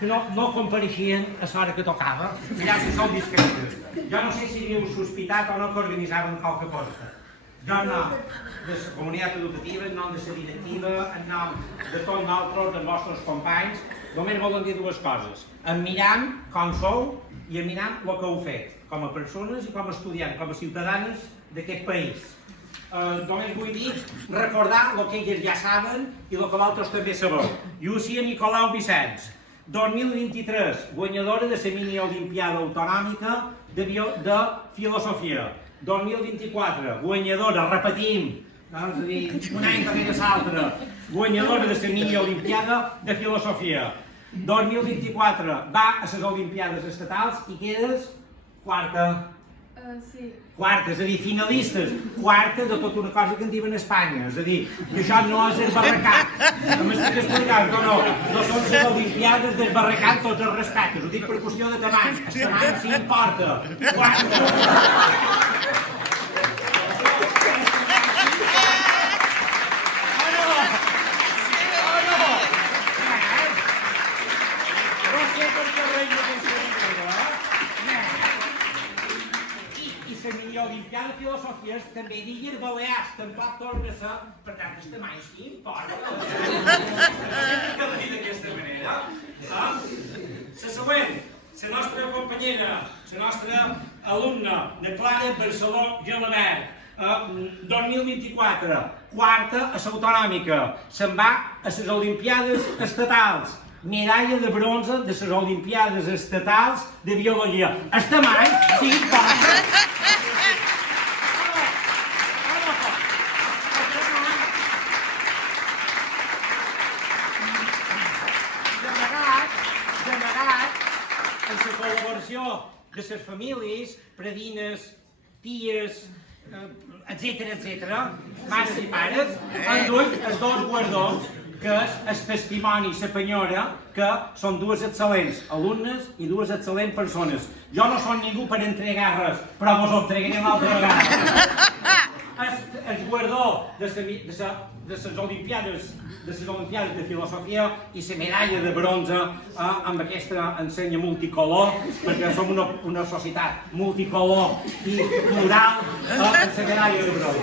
que no compareixien a l'hora que tocava, ja si són discretes. Jo no sé si havíeu sospitat o no que organitzaven qualque cosa. Jo en nom de la comunitat educativa, en nom de la directiva, en nom de tots nosaltres, dels vostres companys, només volen dir dues coses. Admiram com sou i admiram el que heu fet, com a persones i com a estudiants, com a ciutadanes d'aquest país. Només vull dir, recordar el que ells ja saben i el que vosaltres també sabeu. Llúcia Nicolau Vicenç, 2023, guanyadora de la mini-olimpiada autonòmica de filosofia. 2024, guanyadora, repetim, doncs, un any darrere l'altre, guanyadora de la mini-olimpiada de filosofia. 2024, va a les olimpiades estatals i quedes quarta. Sí. Quarta, és a dir, finalistes, quarta de tota una cosa que en diuen a Espanya, és a dir, que això no és esbarracat, no m'estic explicant, no són les olimpiades d'esbarracant tots els rescates, ho dic per qüestió de tamany, el tamany sí importa, quarta. La mini-olimpiada de filosofia també d'Illes Balears, tampoc torna a ser, per tant, el tamany sí importa. Sempre que dir d'aquesta manera. La següent, la nostra companyera, la nostra alumna, de Clara Barceló Gelabert, 2024, quarta a l'autonòmica, se'n va a les olimpiades estatals. Medalla de bronze de les olimpiades estatals de biologia. El tamany sí importa. En la col·laboració de les famílies, predines, ties, etc., mares i pares, han duit els dos guardons, que és el testimoni, la penyora, que són dues excel·lents alumnes i dues excel·lents persones. Jo no som ningú per entregar res, però vos ho entregaré una altra vegada. El guardó de les olimpiades de filosofia i la medalla de bronze amb aquesta ensenya multicolor, perquè som una societat multicolor i plural, amb la medalla de bronze.